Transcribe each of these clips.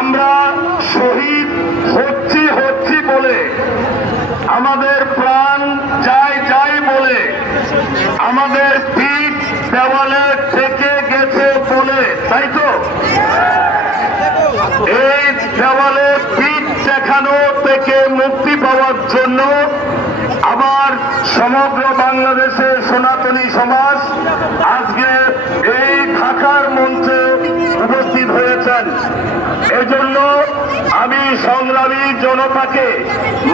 আমরা শহীদ হচ্ছি বলে, আমাদের প্রাণ যাই বলে, আমাদের পিঠ দেওয়ালে থেকে গেছে বলে, তাই তো? এই দেওয়ালে পিঠ দেখানো থেকে মুক্তি পাওয়ার জন্য আবার সমগ্র বাংলাদেশের সনাতনী সমাজ আজকে এই ঢাকার মঞ্চে উপস্থিত হয়েছেন। এজন্য আমি সংগ্রামী জনতাকে,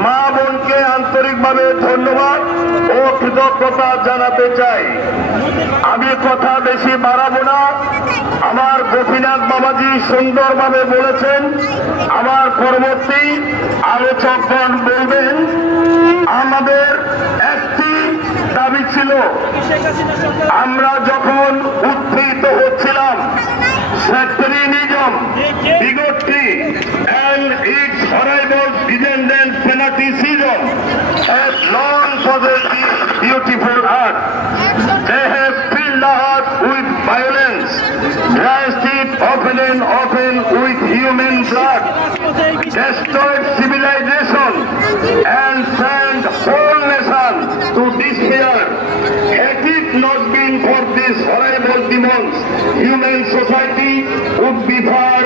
মা বোনকে আন্তরিকভাবে ধন্যবাদ ও কৃতজ্ঞতা জানাতে চাই। আমি কথা বেশি বাড়াবো না। আমার গোপীনাথ বাবাজি সুন্দরভাবে বলেছেন, আমার পরবর্তী আলোচকগণ বলবেন। আমাদের একটি দাবি ছিল, আমরা যখন উত্থিত হচ্ছিলাম sectarianism, bigotry and its horrible descendant fanaticism has long possessed this beautiful earth. They have filled us with violence, drenched it often and often with human blood, destroyed civilization and sent whole nation to despair. Had it not been for these horrible demons, human society would be far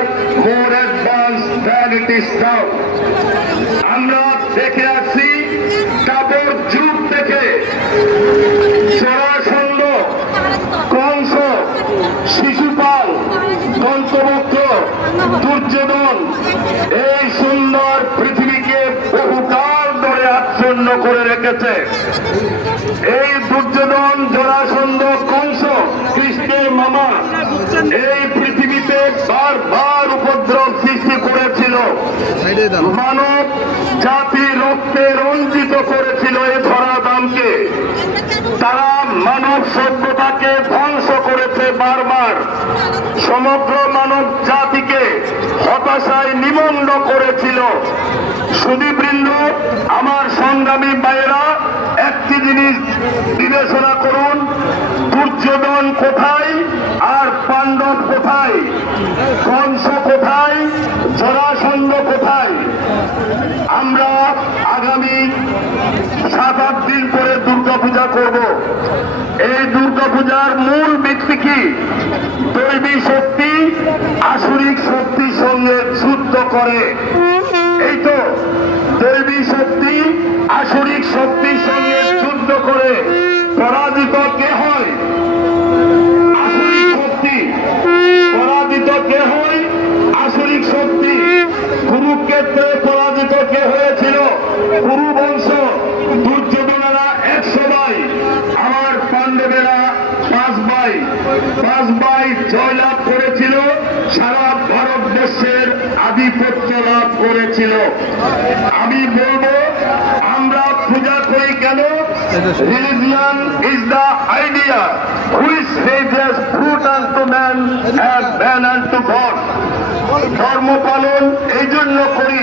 more advanced than it is now. আমরা দেখে আসছি কাপড় যুগ থেকে জরাসন্ধ, কংস, শিশুপাল, দন্তবক্র, দুর্যোধন এই সুন্দর পৃথিবীকে বহুকাল ধরে আচ্ছন্ন করে রেখেছে। এই দুর্যোধন, জরাসন্ধ, কংস, কৃষ্ণের মামা এই পৃথিবীতে বারবার উপদ্রব সৃষ্টি করেছিল। মানব জাতি রক্তে রঞ্জিত করেছিল এই ধরাধামকে। তারা মানব সভ্যতাকে ধ্বংস করেছে বারবার। সমগ্র মানব জাতিকে হতাশায় নিমগ্ন করেছিল। সুধীবৃন্দ, আমার সংগ্রামী ভাইয়েরা, একটি জিনিস বিবেচনা করুন, দুর্যোধন কোথায় আর পাণ্ডব কোথায়? কংস কোথায়? জরাসন্ধ কোথায়? আমরা আগামী 7-8 দিন পরে দুর্গাপূজা করব। এই দুর্গাপূজার মূল ভিত্তি কি? দৈবী শক্তি আসুরিক শক্তির সঙ্গে যুদ্ধ করে। এই তো দৈবী শক্তি আসুরিক শক্তির সঙ্গে যুদ্ধ করে পরাজিত কে হয়? আসুরিক শক্তি। পরাজিত কে হয়? আসুরিক শক্তি। কুরুক্ষেত্রে পরাজিত কে হয়েছিল? কুরু বংশ। দুর্যোধনেরা 100 ভাই, আমার পাণ্ডবেরা 5 ভাই। 5 ভাই জয়লাভ করেছিল, সারা ভারতবর্ষের আধিপত্য লাভ করেছিল। আমি বলবো, আমরা পূজা করি কেন? Religion is the idea which raises fruit unto man and man unto God. ধর্ম পালন এই জন্য করি